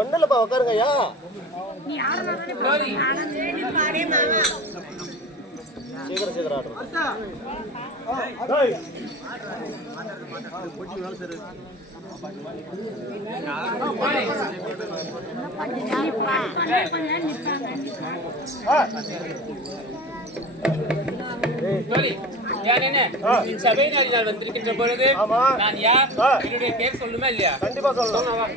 ஒண்ணுலப்பா உட்காருங்கய்யா. சீக்கிரம் சீக்கிரம் சபையினால் வந்திருக்கின்ற பொழுது நான் யார் என்னுடைய பேர் சொல்லுமா இல்லையா? கண்டிப்பா சொல்லலாம்.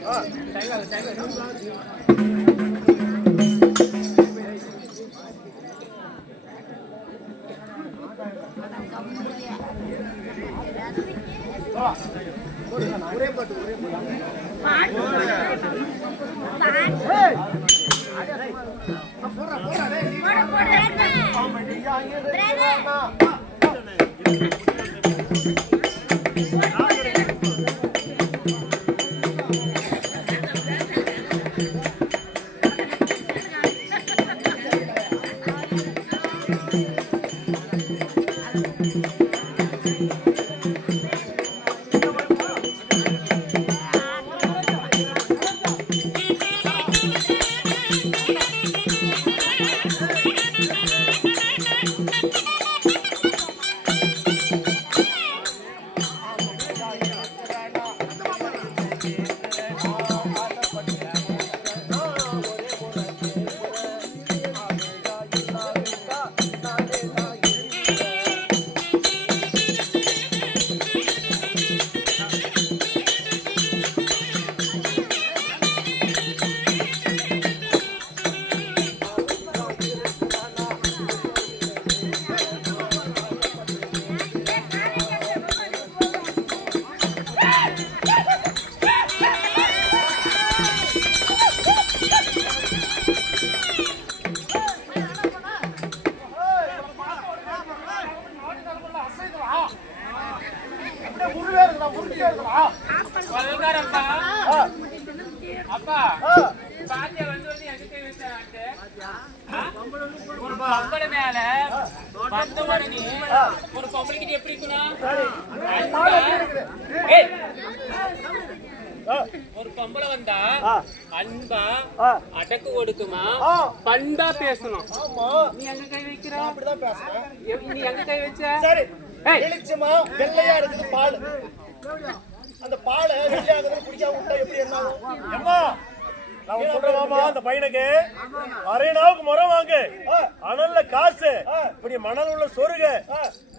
ஒரே பாட்டு அப்பா பாத்தியா வந்து ஒரு பொம்பளை மேல வந்தவனுக்கு ஒரு பொம்பளைக்கிட்ட எப்படி இருக்கணும்? ஒரு பொம்பளை வந்தா அன்பா அடக்கு ஒடுக்குமா பண்பா பேசணும். நீ எங்க கை வைக்கிற? அப்படிதான் பேசுறேன். நீ எங்க கை வச்ச? சரி, வெளிச்சமா வெள்ளையா இருக்குது பால். அந்த பாலை வெள்ளையாகுது குடிக்காம விட்டா எப்படி என்ன ஆகும்? அம்மா நான் சொல்றேன், அந்த பையனுக்கு அரை நாவுக்கு முறம் வாங்கு, அனல்ல காசு, இப்படி மணல் உள்ள சொருக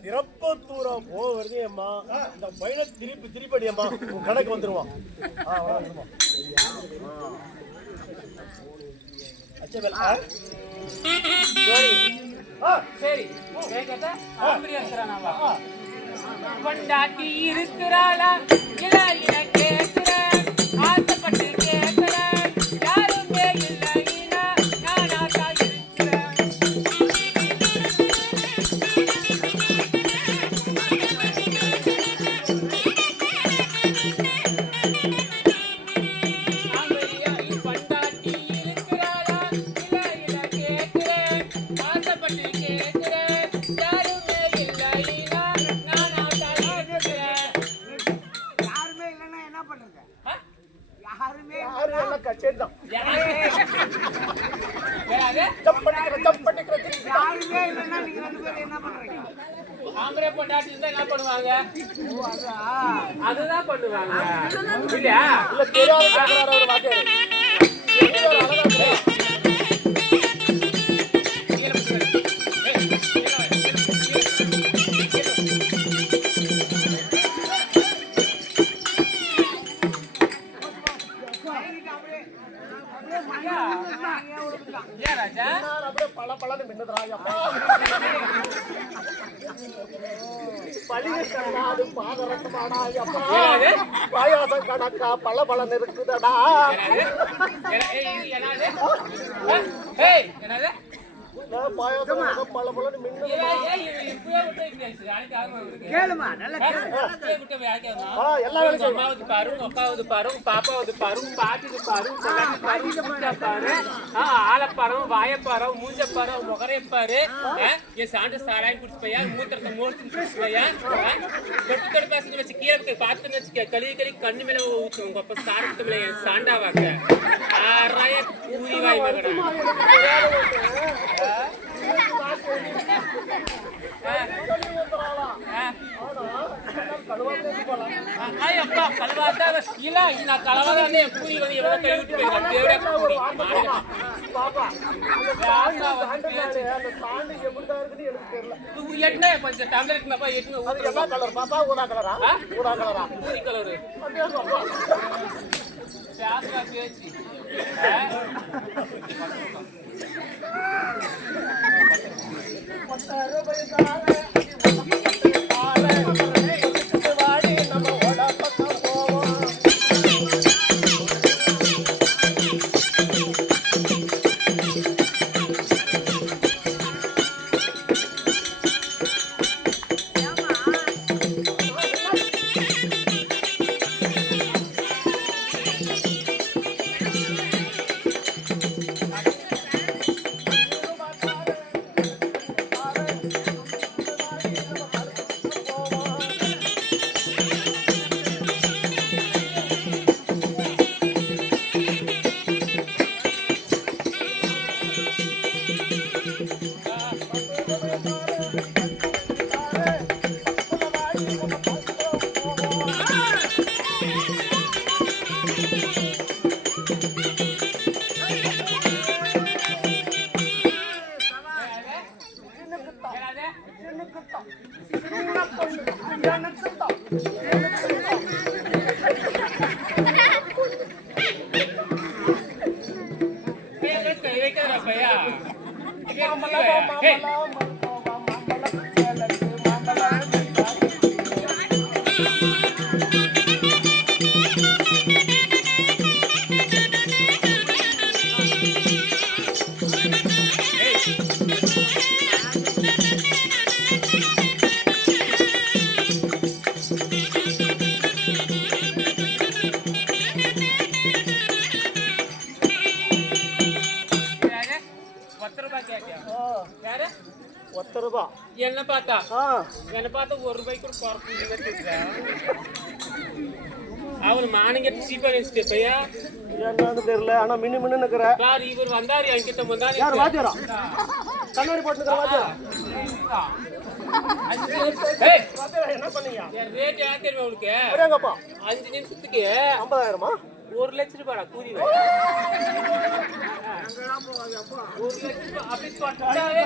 திறப்ப தூரம் போவது அம்மா. இந்த பையனை திருப்பி அடியம்மா உன் கணக்கு வந்துருவான். சரி கொண்டாட்டி இருக்கிறாளா இல்ல இன கேட்கிறேன், ஆசைப்பட்டு கேட்கிறேன், யாருமே இல்லைனா நானாட்டா இருக்கிறேன். கொண்டாட்டி இருக்கிறாளா இல்ல இன கேட்கிறேன், ஆசைப்பட்டு கேட்கிறேன், யாருமே இல்லைனா நானாட்டா இருக்கிறேன். யாருமே இல்லைன்னா என்ன பண்றது? ஆம்பளை பொண்டாட்டி இருந்தா என்ன பண்ணுவாங்க? அதுதான் பண்ணுவாங்க இல்லையா? இல்ல தெரியாத கேக்குறாரு ஒரு வார்த்தை. ஏன் ராஜா? அப்படியே பல பலன்னு மின்னுதுடா அப்பா. பழிய கண்ணாது பாதரசமாடா அப்பா. பாயாசம் கணக்கா பல பலன் இருக்குதடா. பாயாசம் பல பலன்னு மின்னுது. எல்லா வேலையும் அம்மாவது பாரு, அப்பாவது பாரு, பாப்பாவது பாரு, பாட்டிது பாரு, பாரு, ஆலப்பாரம், வாயப்பாரம், மூஞ்சப்பாரம், முகரையப்பாரு, என் சாண்டு சாராயம் குடிச்சுப்பையா, மூத்திரத்தை மோர்த்து குடிச்சுப்பையா, தொட்டு பேசுறது வச்சு கீழே பார்த்துன்னு வச்சுக்க, கழுவி கழுவி கண்ணு மேல ஊற்றுவோம், உங்க அப்பா சாரத்து மேல என் சாண்டாவாக்க ஆறாய கூலி வாய் மகனா. அப்பா கலவாத்தா இல்ல நான் கலவாதான் என் கூலி வந்து எவ்வளவு கழுவிட்டு போயிருக்கேன் எட்டு கொஞ்சம் டம்ளர் இருக்குப்பா எட்டு கலர் பாப்பா ஊதா கலரா ஊதா கலரா பூரி கலரு சாஸ்திரா பேச்சு என்ன பார்த்தா ஒரு ரூபாய்க்கு ஒரு குறைப்பு அவரு மானிங்க சீப்பா நினைச்சிட்டப்பையா என்னன்னு தெரியல ஆனா மின்னு மின்னு நிக்கிற பாரு இவர் வந்தாரு என்கிட்ட வந்தாரு யார் வாத்தியாரா கண்ணாடி போட்டுக்கிற வாத்தியாரா என்ன பண்ணீங்க ரேட் யார் தெரியுமா உங்களுக்கு ஒரேங்கப்பா 5 நிமிஷத்துக்கு 50,000 1 லட்சம் ரூபாடா கூலி 1 லட்சம் அப்படி பட்டாவே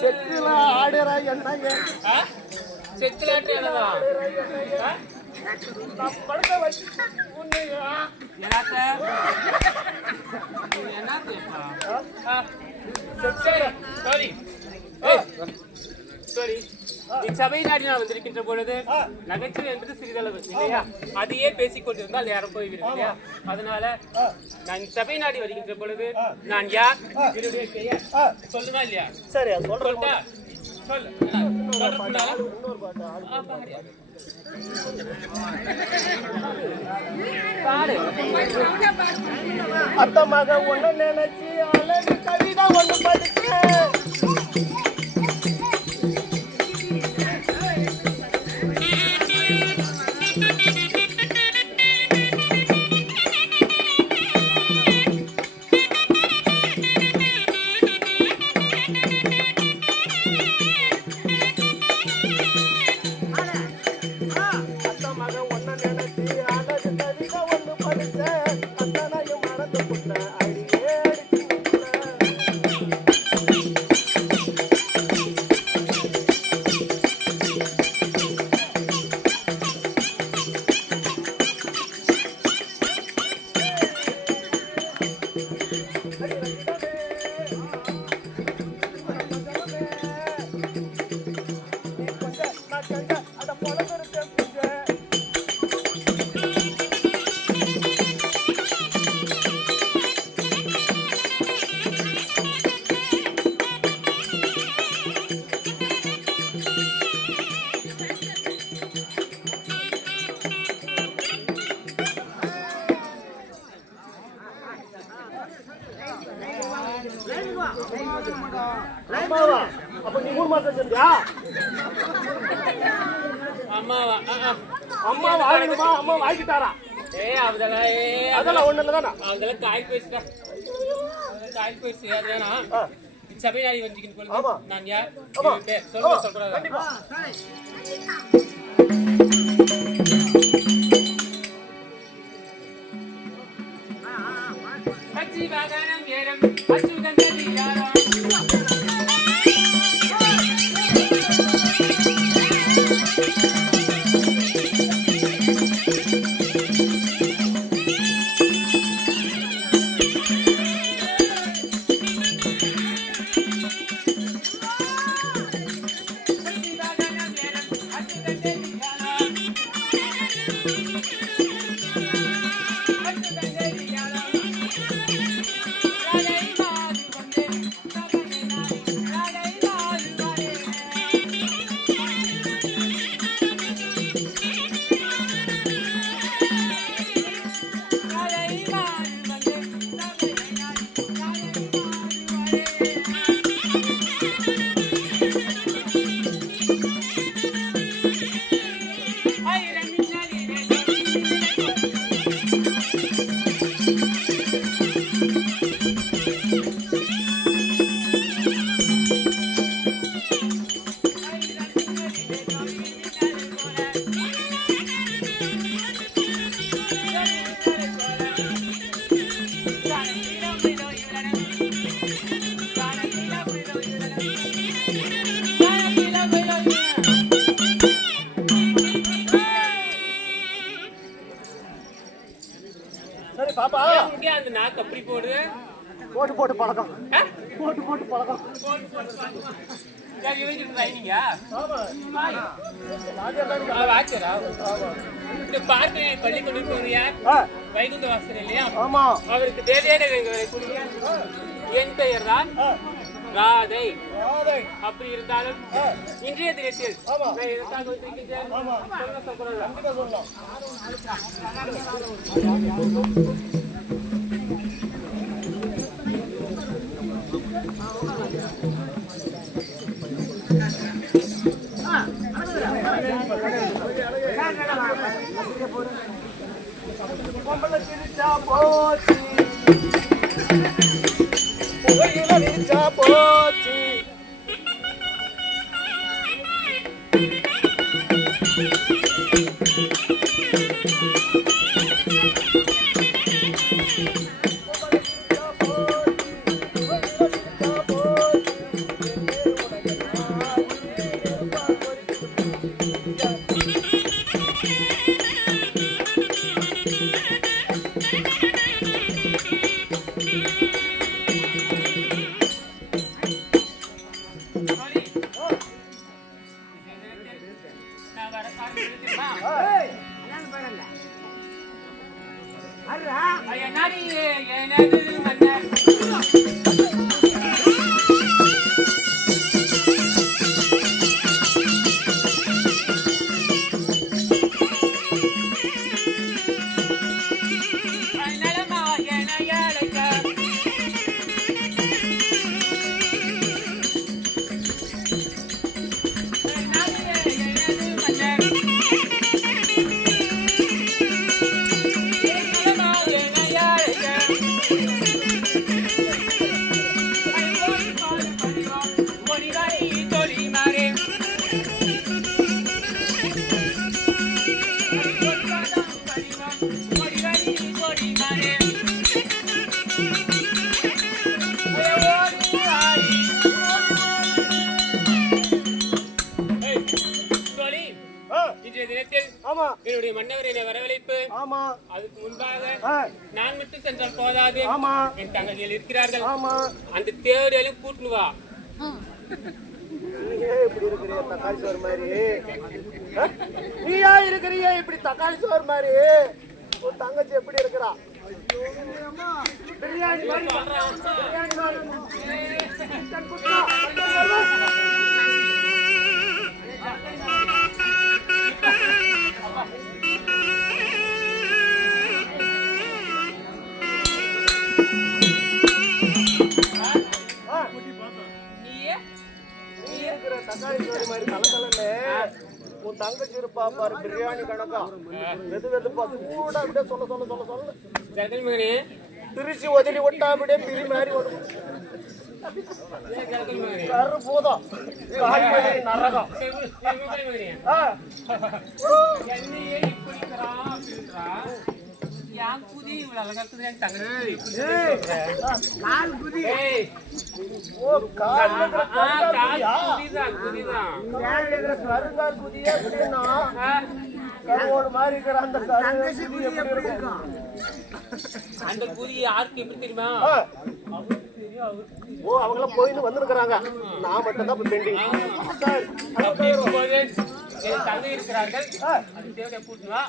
செக்குல ஆடுறா என்ன செக்குல ஆடுறா படுக்க வச்சு சபை நாடி நான் வந்திருக்கின்ற பொழுது நகைச்சுவை என்பது சிறிதளவு இல்லையா அதையே பேசிக் கொண்டிருந்தால் நேரம் போய்விடும் இல்லையா அதனால நான் சபை நாடி வருகின்ற பொழுது நான் யார் என்னுடைய பெயர் சொல்லுமா இல்லையா சரி சொல்றேன் சொல்லு அர்த்தமாக ஒண்ணு நினைச்சு அழகு கவிதை ஒண்ணு படிச்சேன் அம்மாவா? அப்ப நீ 3 மாசம் செஞ்சியா? அம்மாவா அம்மா வாங்கிடுமா? அம்மா வாங்கிட்டாரா? அதெல்லாம் ஒண்ணு இல்லதானா? அதெல்லாம் காய் போயிடுச்சுடா. காய் போயிடுச்சு. அதனா சபையாடி வந்திக்கின்னு ஆமா. சொல்லுங்க. நான் யார்? சொல்லுங்க சொல்றேன். கண்டிப்பா. பச்சி வாகனம் ஏறும் அச்சுதன் யாரோ சரி பாப்பா, அந்த நாக்கு அப்படி போடு. போட்டு பழக்கம். போட்டு பழக்கம். ட்ரைனிங்கா? ஆமா. வாச்சரா இந்த பார்க்க பள்ளிக்கூடம் போறியா? வைகுந்த வாசல் இல்லையா? ஆமா. அவருக்கு தேவையான என் பெயர் தான் ராதை. அப்படி இருந்தாலும் இன்றைய தினத்தில் நான் எதற்காக வந்திருக்கின்றேன்? கண்டிப்பா சொல்லலாம். பொம்பளை சிரிச்சா போச்சு, புகையில விரிச்சா போச்சு. என்னுடைய மன்னவரை வரவழைப்பு. அதுக்கு முன்பாக நான் மட்டும் சென்றால் போதாது. என் தங்கைகள் இருக்கிறார்கள். அந்த தேவையிலும் கூட்டுன்னு வா. நீயா இருக்கிறிய இப்படி தக்காளி சோறு மாதிரி? உன் தங்கச்சி எப்படி இருக்கிறா? பிரியாணி தக்காளி சோறு மாதிரி கலக்கலன்னு உன் தங்கச்சி இருப்பா பாரு பிரியாணி கணக்கா வெது வெதுப்பா கூட அப்படியே சொல்ல ஜெகன் மகனே திருச்சி ஒதறி விட்டா அப்படியே பிரி மாதிரி வரும் ஜெகன் மகனே கரு போதும் நரகம் என்னையே இப்படிக்கிறான் அப்படின்றா யான் குதி இவ்வளவு அழகா இருக்குது என் தங்கச்சி ஓ கால் குதிதான் கருங்கால் குதியே அப்படின்னா கருவோடு மாதிரி இருக்கிற அந்த கருங்கால் குதி எப்படி இருக்கும் அந்த குதி யாருக்கு எப்படி தெரியுமா ஓ அவங்களாம் போயிட்டு வந்திருக்கிறாங்க நான் மட்டும் தான் பெண்டிங் அப்படி இருக்கும்போது என் தங்கை இருக்கிறார்கள் அது தேவையா கூட்டுவா